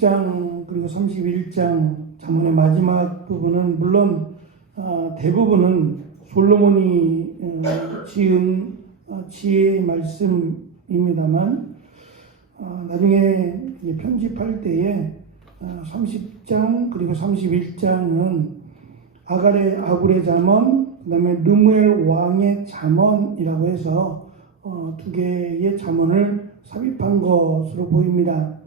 30장 그리고 31장 잠언의 마지막 부분은 물론 대부분은 솔로몬이 지은 지혜의 말씀입니다만 나중에 편집할 때에 30장 그리고 31장은 아굴의 잠언, 그 다음에 르무엘 왕의 잠언이라고 해서 두 개의 잠언을 삽입한 것으로 보입니다.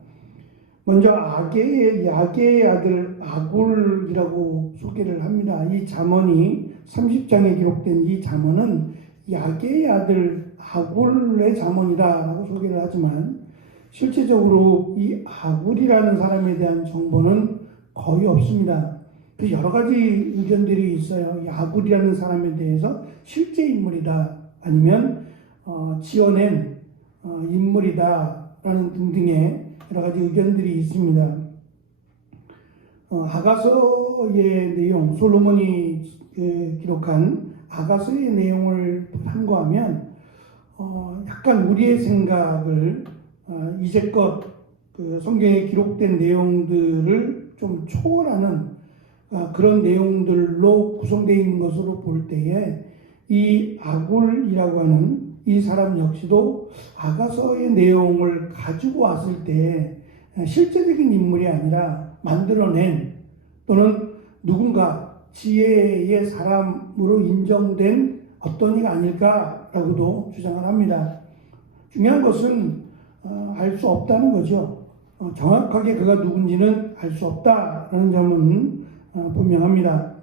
먼저 야게의 아들 아굴이라고 소개를 합니다. 이 잠언이 30장에 기록된 이 잠언은 야게의 아들 아굴의 잠언이라고 소개를 하지만 실제적으로 이 아굴이라는 사람에 대한 정보는 거의 없습니다. 그 여러 가지 의견들이 있어요. 이 아굴이라는 사람에 대해서 실제 인물이다, 아니면 지어낸 인물이다라는 등등의 여러 가지 의견들이 있습니다. 아가서의 내용, 솔로몬이 기록한 아가서의 내용을 참고하면 약간 우리의 생각을 이제껏 그 성경에 기록된 내용들을 좀 초월하는 그런 내용들로 구성되어 있는 것으로 볼 때에 이 아굴이라고 하는 이 사람 역시도 아가서의 내용을 가지고 왔을 때 실제적인 인물이 아니라 만들어낸 또는 누군가 지혜의 사람으로 인정된 어떤 이가 아닐까라고도 주장을 합니다. 중요한 것은 알 수 없다는 거죠. 정확하게 그가 누군지는 알 수 없다라는 점은 분명합니다.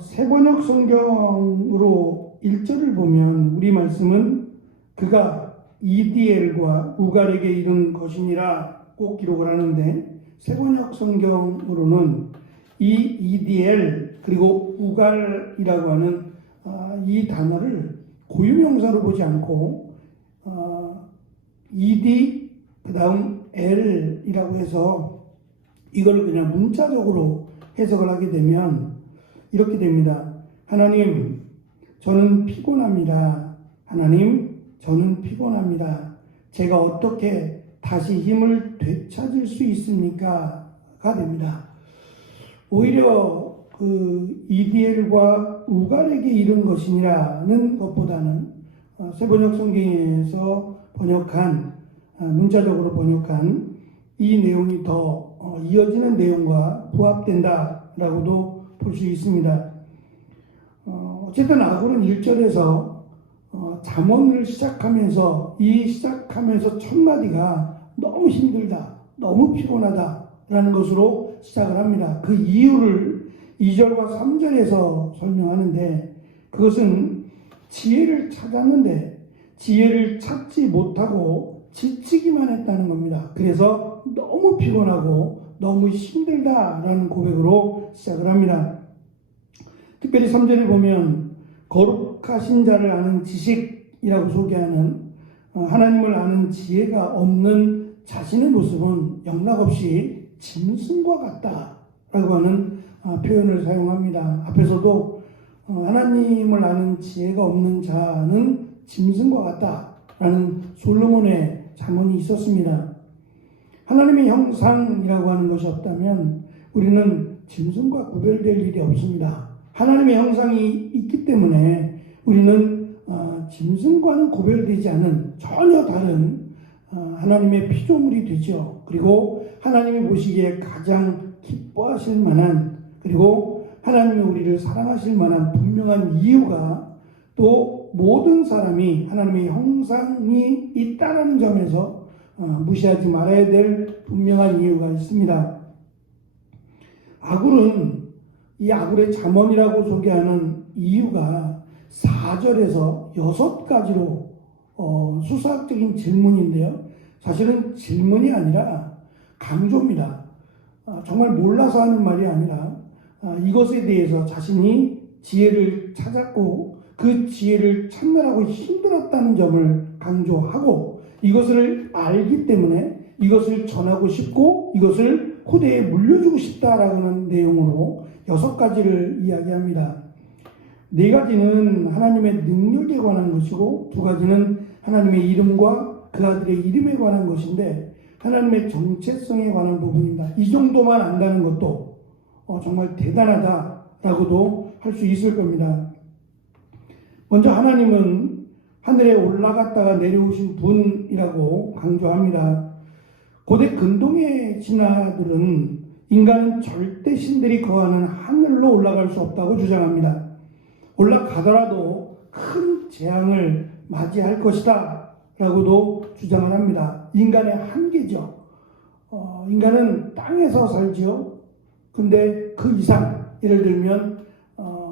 세번역 성경으로 1절을 보면 우리 말씀은 그가 이디엘과 우갈에게 이른 것이니라 꼭 기록을 하는데, 세번역 성경으로는 이 이디엘 그리고 우갈이라고 하는 이 단어를 고유명사로 보지 않고 이디 그 다음 엘이라고 해서 이걸 그냥 문자적으로 해석을 하게 되면 이렇게 됩니다. 하나님, 저는 피곤합니다. 하나님, 저는 피곤합니다. 제가 어떻게 다시 힘을 되찾을 수 있습니까? 가 됩니다. 오히려 그 이디엘과 우갈에게 이른 것이니라는 것보다는 세번역 성경에서 번역한 문자적으로 번역한 이 내용이 더 이어지는 내용과 부합된다라고도 볼 수 있습니다. 어쨌든 아굴은 1절에서 잠언을 시작하면서 첫 마디가 너무 힘들다, 너무 피곤하다라는 것으로 시작을 합니다. 그 이유를 2절과 3절에서 설명하는데, 그것은 지혜를 찾았는데 지혜를 찾지 못하고 지치기만 했다는 겁니다. 그래서 너무 피곤하고 너무 힘들다라는 고백으로 시작을 합니다. 특별히 3절에 보면 거룩하신 자를 아는 지식이라고 소개하는 하나님을 아는 지혜가 없는 자신의 모습은 영락없이 짐승과 같다라고 하는 표현을 사용합니다. 앞에서도 하나님을 아는 지혜가 없는 자는 짐승과 같다라는 솔로몬의 잠언이 있었습니다. 하나님의 형상이라고 하는 것이 없다면 우리는 짐승과 구별될 일이 없습니다. 하나님의 형상이 있기 때문에 우리는 짐승과는 구별되지 않은 전혀 다른 하나님의 피조물이 되죠. 그리고 하나님이 보시기에 가장 기뻐하실 만한, 그리고 하나님이 우리를 사랑하실 만한 분명한 이유가, 또 모든 사람이 하나님의 형상이 있다는 점에서 무시하지 말아야 될 분명한 이유가 있습니다. 아굴은 이 아굴의 잠언이라고 소개하는 이유가 4절에서 6가지로 수사학적인 질문인데요. 사실은 질문이 아니라 강조입니다. 정말 몰라서 하는 말이 아니라 이것에 대해서 자신이 지혜를 찾았고 그 지혜를 찾느라고 힘들었다는 점을 강조하고, 이것을 알기 때문에 이것을 전하고 싶고 이것을 후대에 물려주고 싶다라는 내용으로 6가지를 이야기합니다. 4가지는 하나님의 능력에 관한 것이고 2가지는 하나님의 이름과 그 아들의 이름에 관한 것인데, 하나님의 정체성에 관한 부분입니다. 이 정도만 안다는 것도 정말 대단하다라고도 할 수 있을 겁니다. 먼저 하나님은 하늘에 올라갔다가 내려오신 분이라고 강조합니다. 고대 근동의 신화들은 인간은 절대 신들이 거하는 하늘로 올라갈 수 없다고 주장합니다. 올라가더라도 큰 재앙을 맞이할 것이다 라고도 주장을 합니다. 인간의 한계죠. 인간은 땅에서 살지요. 근데 그 이상, 예를 들면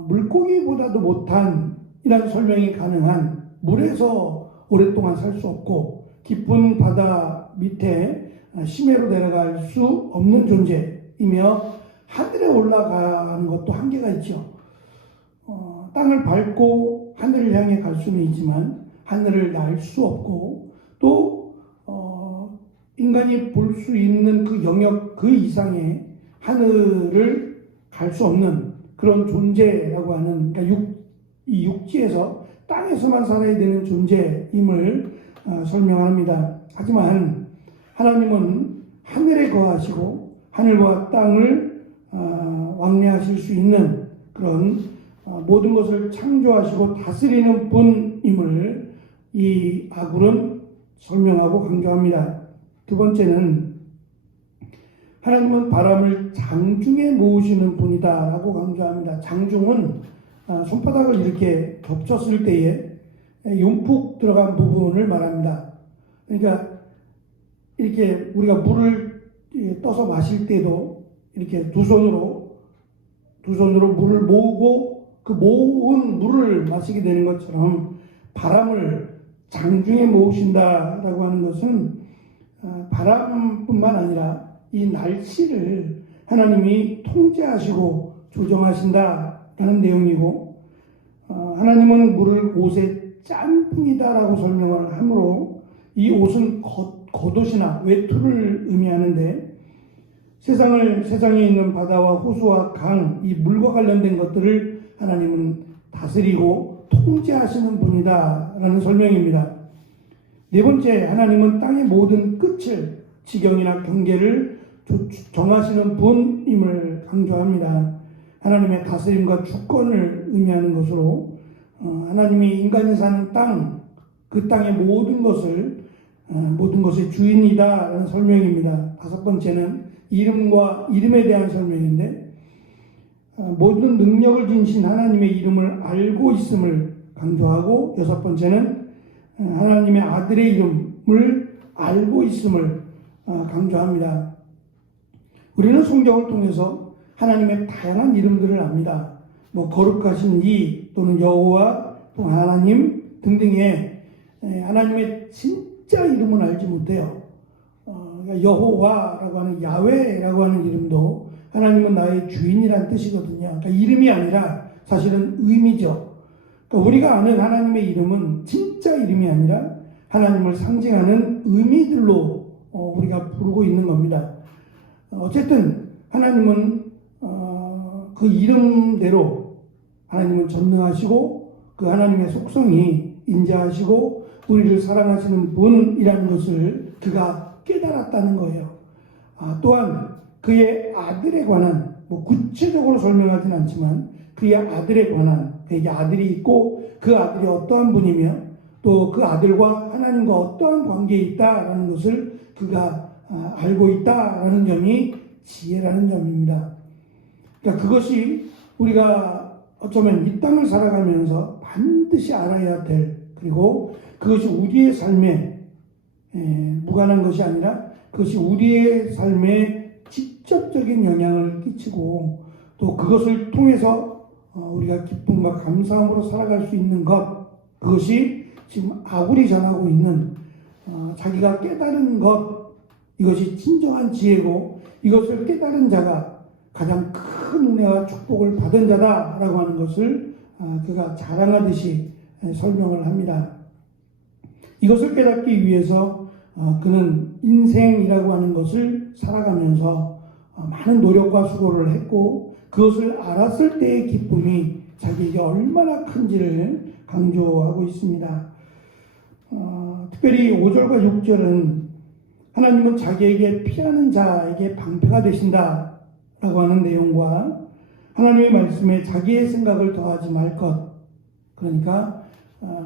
물고기보다도 못한 이런 설명이 가능한 물에서 오랫동안 살 수 없고 깊은 바다 밑에 심해로 내려갈 수 없는 존재이며 하늘에 올라가는 것도 한계가 있죠. 땅을 밟고 하늘을 향해 갈 수는 있지만 하늘을 날 수 없고 또 인간이 볼 수 있는 그 영역 그 이상의 하늘을 갈 수 없는 그런 존재라고 하는, 그러니까 이 육지에서 땅에서만 살아야 되는 존재임을 설명합니다. 하지만 하나님은 하늘에 거하시고 하늘과 땅을 왕래하실 수 있는 그런 모든 것을 창조하시고 다스리는 분임을 이 아굴은 설명하고 강조합니다. 두 번째는 하나님은 바람을 장중에 모으시는 분이다 라고 강조합니다. 장중은 손바닥을 이렇게 겹쳤을 때에 움푹 들어간 부분을 말합니다. 그러니까 이렇게 우리가 물을 떠서 마실 때도 이렇게 두 손으로 물을 모으고 그 모은 물을 마시게 되는 것처럼 바람을 장중에 모으신다라고 하는 것은 바람뿐만 아니라 이 날씨를 하나님이 통제하시고 조정하신다라는 내용이고, 하나님은 물을 옷에 짠 뿐이다라고 설명을 하므로 이 옷은 겉옷이나 외투를 의미하는데, 세상에 있는 바다와 호수와 강, 이 물과 관련된 것들을 하나님은 다스리고 통제하시는 분이다라는 설명입니다. 네 번째, 하나님은 땅의 모든 끝을, 지경이나 경계를 정하시는 분임을 강조합니다. 하나님의 다스림과 주권을 의미하는 것으로 하나님이 인간이 사는 땅, 그 땅의 모든 것의 주인이다라는 설명입니다. 다섯 번째는 이름에 대한 설명인데, 모든 능력을 지니신 하나님의 이름을 알고 있음을 강조하고, 여섯 번째는 하나님의 아들의 이름을 알고 있음을 강조합니다. 우리는 성경을 통해서 하나님의 다양한 이름들을 압니다. 거룩하신 이 또는 여호와 또 하나님 등등의 하나님의 진짜 이름은 알지 못해요. 그러니까 여호와라고 하는, 야훼라고 하는 이름도 하나님은 나의 주인이란 뜻이거든요. 그러니까 이름이 아니라 사실은 의미죠. 그러니까 우리가 아는 하나님의 이름은 진짜 이름이 아니라 하나님을 상징하는 의미들로 우리가 부르고 있는 겁니다. 어쨌든 하나님은 그 이름대로 하나님은 전능하시고 그 하나님의 속성이 인자하시고 우리를 사랑하시는 분이라는 것을 그가 깨달았다는 거예요. 또한 그의 아들에 관한, 구체적으로 설명하진 않지만 그의 아들에 관한, 그에게 아들이 있고 그 아들이 어떠한 분이며 또 그 아들과 하나님과 어떠한 관계에 있다라는 것을 그가 알고 있다라는 점이 지혜라는 점입니다. 그러니까 그것이 우리가 어쩌면 이 땅을 살아가면서 반드시 알아야 될, 그리고 그것이 우리의 삶에 무관한 것이 아니라 그것이 우리의 삶에 직접적인 영향을 끼치고 또 그것을 통해서 우리가 기쁨과 감사함으로 살아갈 수 있는 것, 그것이 지금 아굴이 전하고 있는 자기가 깨달은 것, 이것이 진정한 지혜고 이것을 깨달은 자가 가장 큰 은혜와 축복을 받은 자다라고 하는 것을 그가 자랑하듯이 설명을 합니다. 이것을 깨닫기 위해서 그는 인생이라고 하는 것을 살아가면서 많은 노력과 수고를 했고 그것을 알았을 때의 기쁨이 자기에게 얼마나 큰지를 강조하고 있습니다. 특별히 5절과 6절은 하나님은 자기에게 피하는 자에게 방패가 되신다라고 하는 내용과 하나님의 말씀에 자기의 생각을 더하지 말 것, 그러니까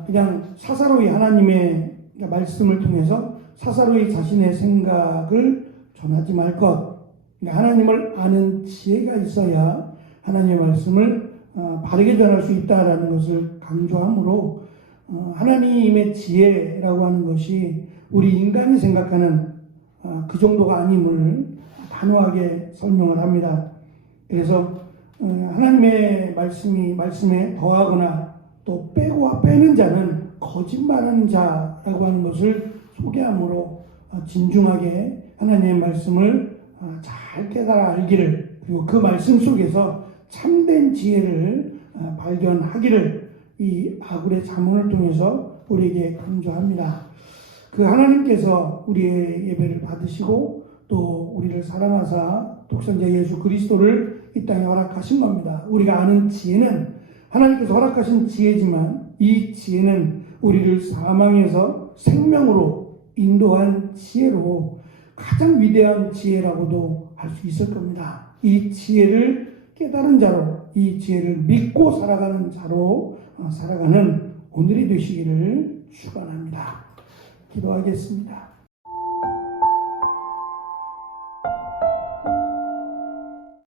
그냥 사사로이 하나님의 말씀을 통해서 사사로이 자신의 생각을 전하지 말 것, 그러니까 하나님을 아는 지혜가 있어야 하나님의 말씀을 바르게 전할 수 있다라는 것을 강조하므로 하나님의 지혜라고 하는 것이 우리 인간이 생각하는 그 정도가 아님을 단호하게 설명을 합니다. 그래서 하나님의 말씀에 더하거나 또 빼는 자는 거짓말하는 자라고 하는 것을 소개하므로 진중하게 하나님의 말씀을 잘 깨달아 알기를, 그리고 그 말씀 속에서 참된 지혜를 발견하기를 이 아굴의 자문을 통해서 우리에게 강조합니다. 그 하나님께서 우리의 예배를 받으시고 또 우리를 사랑하사 독생자 예수 그리스도를 이 땅에 허락하신 겁니다. 우리가 아는 지혜는 하나님께서 허락하신 지혜지만 이 지혜는 우리를 사망에서 생명으로 인도한 지혜로 가장 위대한 지혜라고도 할 수 있을 겁니다. 이 지혜를 깨달은 자로, 이 지혜를 믿고 살아가는 자로 살아가는 오늘이 되시기를 축원합니다. 기도하겠습니다.